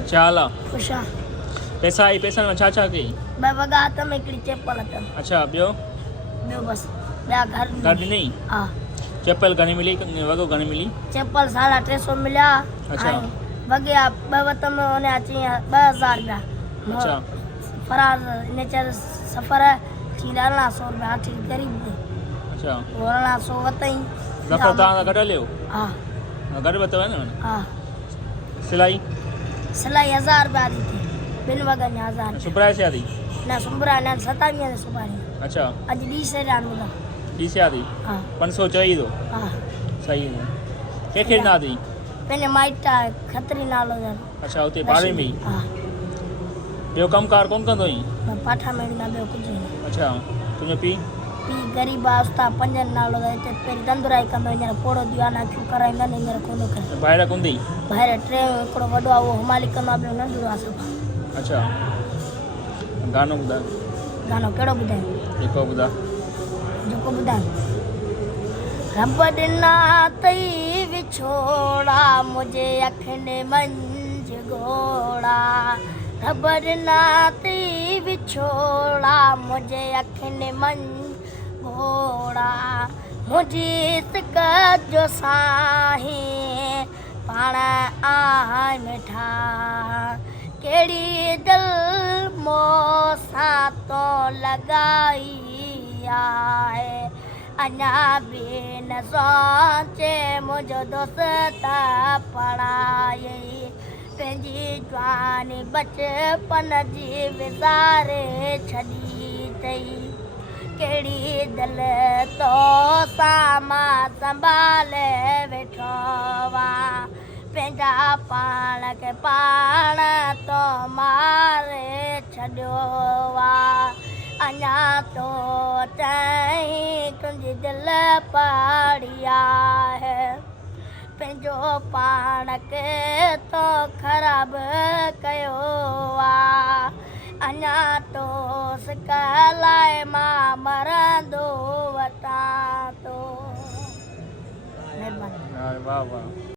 अच्छा हला खुशा पैसा आई पैसा में छा कई ॿ वॻा हथ में हिकिड़ी चेपल अथनि अच्छा ॿियो ॿियो बसि ॿिया घर गाॾी नहीं हा चप्पल घणी मिली वॻो घणी मिली चेपल 350 मिलिया अच्छा। ऐं वॻा ॿ वत में उन अची 2000 रुपया अच्छा फरार नेचर सफ़र थी 1800 रुपया हाथी ग़रीब थे अच्छा 1800 वतई दफ़ा तव्हां गॾु हलियो हा गॾु वरितो आहे न हा सिलाई सिलाई 1000 रुपया दी थी ॿिनि वॻनि जा 1000 सुबराए से आदी न सुंबरा न 27 ते सुभाणे अच्छा अॼु ॾी से रान ॿुधा डी से आदी हा 500 चई दो हा सही है कंहिंखे ना दी पंहिंजे माइट आहे खतरी नालो अथनि अच्छा हुते पाड़े में ई हा ॿियो कमकार कोन कंदो ई पाठा में न ॿियो कुझु न अच्छा तुंहिंजो पीउ पीउ ग़रीब आहे उस्ताद पंजनि नालो अथव हिते पहिरीं धंधुराई कंदो हींअर पोड़ो दीवाना अखियूं कराईंदा आहिनि हींअर कोन करे ॿाहिरि कुंदी ॿाहिरि टे हिकिड़ो वॾो आहे उहो हमाली कंदो आहे ॿियो नंढिड़ो आहे सभु अच्छा गानो ॿुधा गानो कहिड़ो ॿुधायूं जेको ॿुधा जेको ॿुधायूं रब ॾिना तई विछोड़ा मुंहिंजे अखियुनि मंझ घोड़ा रब ॾिना तई विछोड़ा मुंहिंजे अखियुनि मंझ घोड़ा मुंहिंजी सिक जो साईं पाण आहे मिठा कहिड़ी दिलि मूंसां तो लॻाई आहे अञा बि न सोचे मुंहिंजो दोस्त पढ़ाई पंहिंजी जवानी बचपन जी विसारे छॾी अथई कहिड़ी दिलि तो सां मां संभाले वेठो हुआ पंहिंजा पाण खे पाण तो मारे छॾियो आहे अञा तो चई तुंहिंजी दिलि पढ़ी आहे पंहिंजो पाण खे तो ख़राब कयो आहे अञा तो सिकलाए मां मरंदो वठां थो महिरबानी वाह वाह